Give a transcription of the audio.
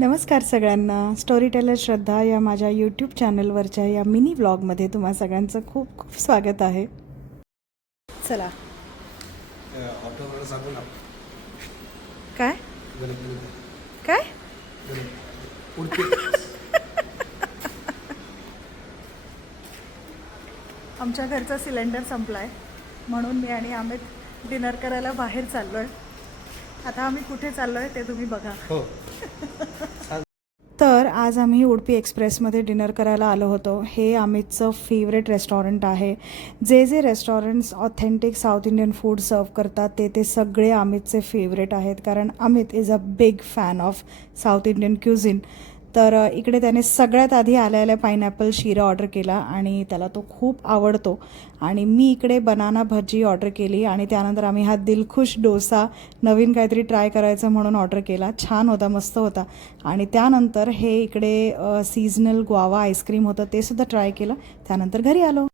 नमस्कार सगळ्यांना. Story teller श्रद्धा या माझ्या यूट्यूब चॅनलवरच्या या मिनी व्लॉगमध्ये तुम्हा सगळ्यांचं खूप खूप स्वागत आहे. चला. ऑटोवर सांगू ना. काय काय आमच्या घरचा सिलेंडर संपला आहे म्हणून मी आणि अमित डिनर करायला बाहेर चाललो आहे. आता आम्ही कुठे चाललो आहे ते तुम्ही बघा. हो. तर आज आम्ही उडपी एक्सप्रेसमध्ये डिनर करायला आलो होतो. हे अमितचं फेवरेट रेस्टॉरंट आहे. जे जे restaurants authentic south Indian food सर्व करतात ते सगळे अमितचे फेवरेट आहेत, कारण Amit is a big fan of south Indian cuisine. तर इकडे त्याने सगळ्यात आधी आल्या पायनॅपल शिरा ऑर्डर केला आणि त्याला तो खूप आवडतो. आणि मी इकडे बनाना भजी ऑर्डर केली आणि त्यानंतर आम्ही हा दिलखुश डोसा नवीन काहीतरी ट्राय करायचं म्हणून ऑर्डर केला. छान होता, मस्त होता. आणि त्यानंतर हे इकडे सीझनल ग्वावा आईस्क्रीम होतं, ते सुद्धा ट्राय केलं. त्यानंतर घरी आलो.